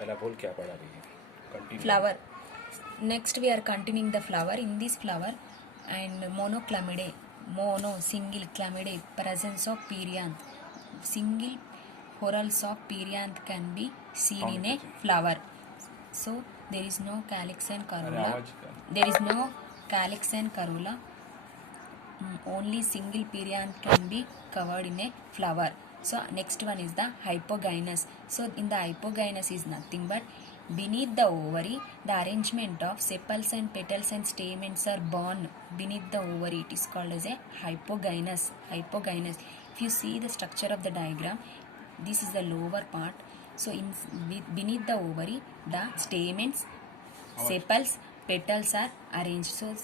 पहला बोल क्या पढ़ा रही है? Continue. Flower. Next we are continuing the flower. In this flower and monoclamidae, mono single clamidae, presence of perianth. Single whorls of perianth can be seen in a flower. So there is no calyx and corolla. There is no calyx and corolla. Only single perianth can be covered in a flower. So next one is the hypogynous. So in the hypogynous is nothing but beneath the ovary, the arrangement of sepals and petals and stamens are born beneath the ovary. It is called as a hypogynous. Hypogynous. If you see the structure of the diagram, this is the lower part. So beneath the ovary, the stamens, sepals, petals are arranged. So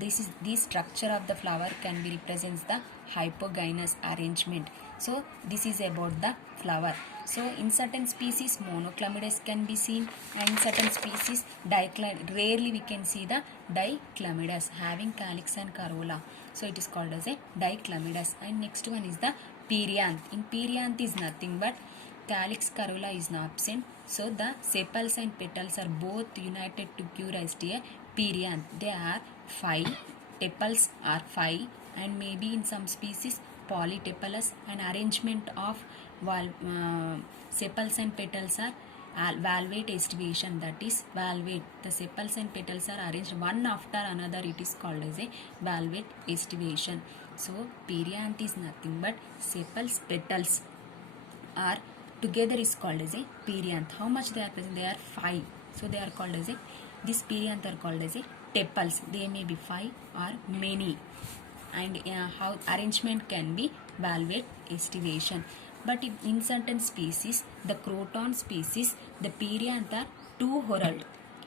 this structure of the flower can be represents the hypogynous arrangement. So this is about the flower. So in certain species monoclamides can be seen, and in certain species rarely we can see the diclamidas having calyx and corolla. So it is called as a diclamidas. And next one is the perianth. In perianth is nothing but calyx corolla is not absent. So the sepals and petals are both united to give rise to a perianth. They are 5, tepals are 5, and maybe in some species polytepalous. An arrangement of sepals and petals are valvate estivation, that is valvate. The sepals and petals are arranged one after another. It is called as a valvate estivation. So perianth is nothing but sepals, petals are together is called as a perianth. How much they are present? They are 5. So they are called as a, this perianth are called as a tepals. They may be 5 or many. And how arrangement can be valvate estivation. But in certain species, the croton species, the perianth are 2 whorled.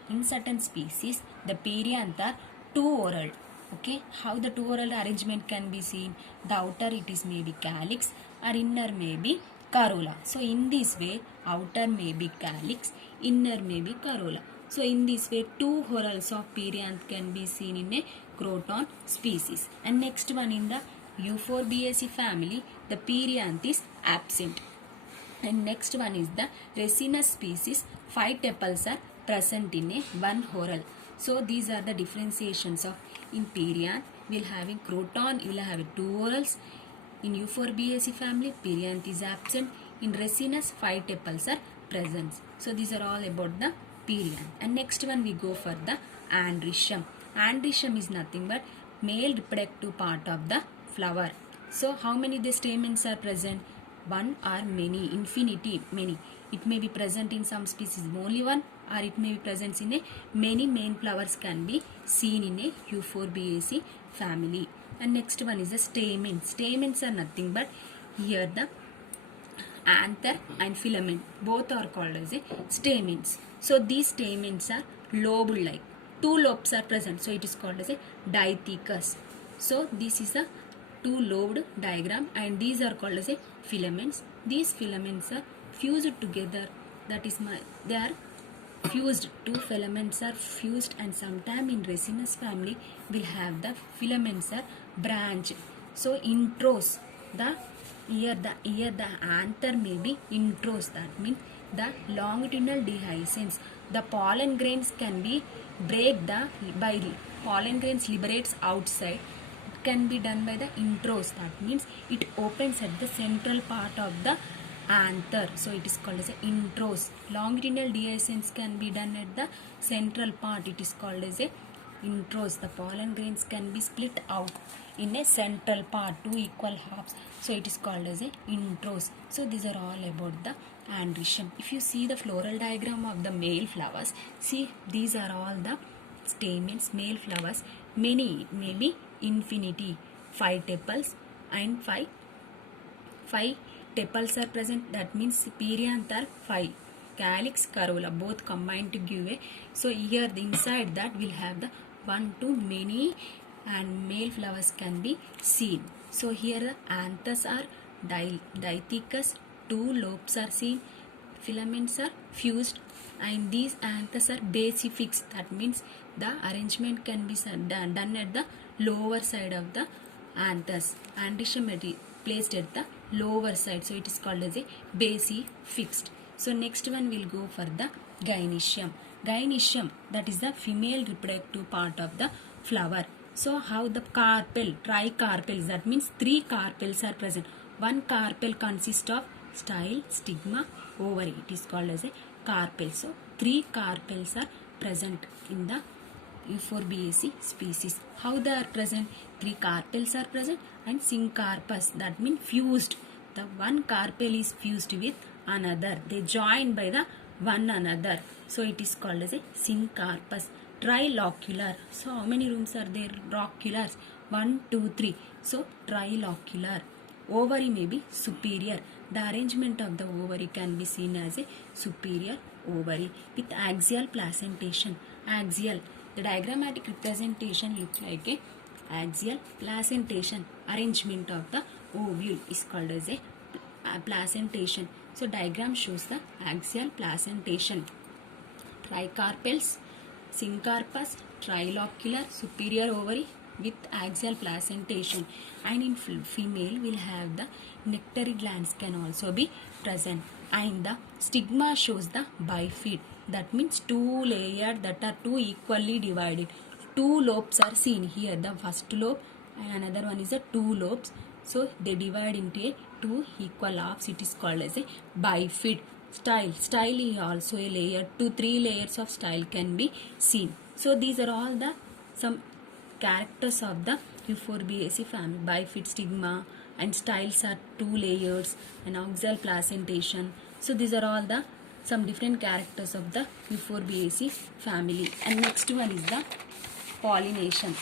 In certain species, the perianth are 2 whorled. Okay, how the 2 whorled arrangement can be seen? The outer it is maybe calyx or inner may be corolla. So in this way, outer may be calyx, inner may be corolla. So in this way, 2 whorls of perianth can be seen in a croton species. And next one, in the Euphorbiaceae family, the perianth is absent. And next one is the Resinus species. 5 tepals are present in a 1 whorl. So these are the differentiations of in perianth. We'll have in croton, you will have 2 whorls. In Euphorbiaceae family, perianth is absent. In Resinus, 5 tepals are present. So these are all about the perianth. And next one we go for the androecium. Androecium is nothing but male reproductive part of the flower. So how many the stamens are present? 1 or many, infinity, many. It may be present in some species only 1, or it may be present in a many main flowers can be seen in a Euphorbiaceae family. And next one is the stamens. Stamens are nothing but here the anther and filament, both are called as a stamens. So these stamens are lobe-like. 2 lobes are present, so it is called as a dithecus. So this is a 2-lobed diagram, and these are called as a filaments. These filaments are fused together, that is they are fused. 2 filaments are fused, and sometime in Resinus family will have the filaments are branched. So intros, the here the anther may be intros, that means the longitudinal dehiscence. The pollen grains can be break the by pollen grains liberates outside, can be done by the intros, that means it opens at the central part of the anther. So it is called as a intros. Longitudinal dehiscence can be done at the central part. It is called as a intros. The pollen grains can be split out in a central part, 2 equal halves. So it is called as a intros. So these are all about the androecium. If you see the floral diagram of the male flowers, see these are all the stamens, male flowers. Many, maybe infinity, 5 tepals and 5 tepals are present. That means perianth are 5. Calyx, corolla, both combined to give a. So here the inside that will have the 1 to many, and male flowers can be seen. So here the anthers are dithecus, 2 lobes are seen, filaments are fused, and these anthers are basifix. That means the arrangement can be done at the lower side of the anthers. Androecium placed at the lower side, so it is called as a basifixed. So next one will go for the gynoecium. Gynoecium, that is the female reproductive part of the flower. So how the carpel, tricarpels, that means 3 carpels are present. One carpel consists of style, stigma, ovary. It is called as a carpel. So 3 carpels are present in the Euphorbiaceae species. How they are present? 3 carpels are present and syncarpus, that means fused. The one carpel is fused with another. They join by the one another. So it is called as a syncarpus. Trilocular. So how many rooms are there? Loculars. 1, 2, 3. So trilocular. Ovary may be superior. The arrangement of the ovary can be seen as a superior ovary with axial placentation. Axial. The diagrammatic representation looks like a axial placentation. Arrangement of the ovule is called as a placentation. So diagram shows the axial placentation. Tricarpels, syncarpus, trilocular, superior ovary with axial placentation. And in female will have the nectary glands can also be present. And the stigma shows the bifid. That means 2 layers that are 2 equally divided. 2 lobes are seen here. The first lobe and another one is a 2 lobes. So they divide into a 2 equal halves. It is called as a bifid. Style. Style is also a layer. 2-3 layers of style can be seen. So these are all the some characters of the Euphorbiaceae family. Bifid, stigma, and styles are 2 layers and axial placentation. So these are all the some different characters of the Euphorbiaceae family. And next one is the pollination.